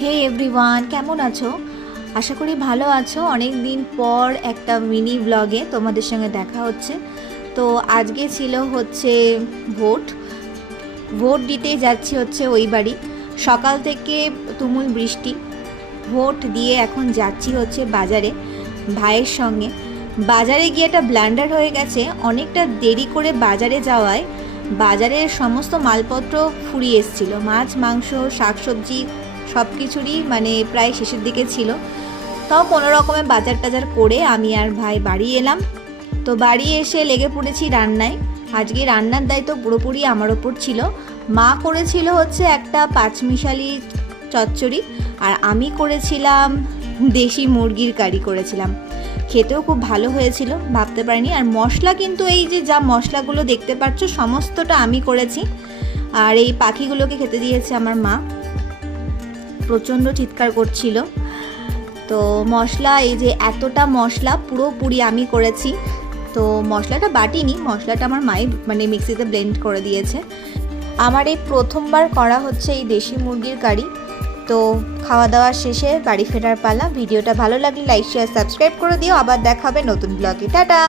হে everyone, কেমন আছো? আশা করি ভালো আছো। অনেক দিন পর একটা মিনি ব্লগে তোমাদের সঙ্গে দেখা হচ্ছে। তো আজকে ছিল হচ্ছে ভোট ভোট দিতে যাচ্ছি হচ্ছে ওই বাড়ি। সকাল থেকে তুমুল বৃষ্টি, ভোট দিয়ে এখন যাচ্ছি হচ্ছে বাজারে ভাইয়ের সঙ্গে। বাজারে গিয়ে একটা ব্লান্ডার হয়ে গেছে, অনেকটা দেরি করে বাজারে যাওয়ায় বাজারের সমস্ত মালপত্র ফুরিয়ে এসেছিলো। মাছ, মাংস, শাকসবজি সব কিছুরই মানে প্রায় শেষের দিকে ছিল। তাও কোনো রকমে বাজার টাজার করে আমি আর ভাই বাড়ি এলাম। তো বাড়ি এসে লেগে পড়েছি রান্নায়। আজকে রান্নার দায়িত্ব পুরোপুরি আমার ওপর ছিল। মা করেছিল হচ্ছে একটা পাঁচমিশালি চচ্চড়ি, আর আমি করেছিলাম দেশি মুরগির কারি করেছিলাম। খেতেও খুব ভালো হয়েছিল, ভাবতে পারিনি। আর মশলা কিন্তু এই যে যা মশলাগুলো দেখতে পাচ্ছ সমস্তটা আমি করেছি। আর এই পাখিগুলোকে খেতে দিয়েছে আমার মা, প্রচণ্ড চিৎকার করছিল। তো মশলা, এই যে এতটা মশলা পুরোপুরি আমি করেছি। তো মশলাটা বাটিনি, মশলাটা আমার মাই মানে মিক্সিতে ব্লেন্ড করে দিয়েছে। আমার এই প্রথমবার করা হচ্ছে এই দেশি মুরগির কারি। তো খাওয়া দাওয়া শেষে বাড়ি ফেরার পালা। ভিডিওটা ভালো লাগলে লাইক, শেয়ার, সাবস্ক্রাইব করে দিও। আবার দেখা হবে নতুন ব্লগে। টাটা।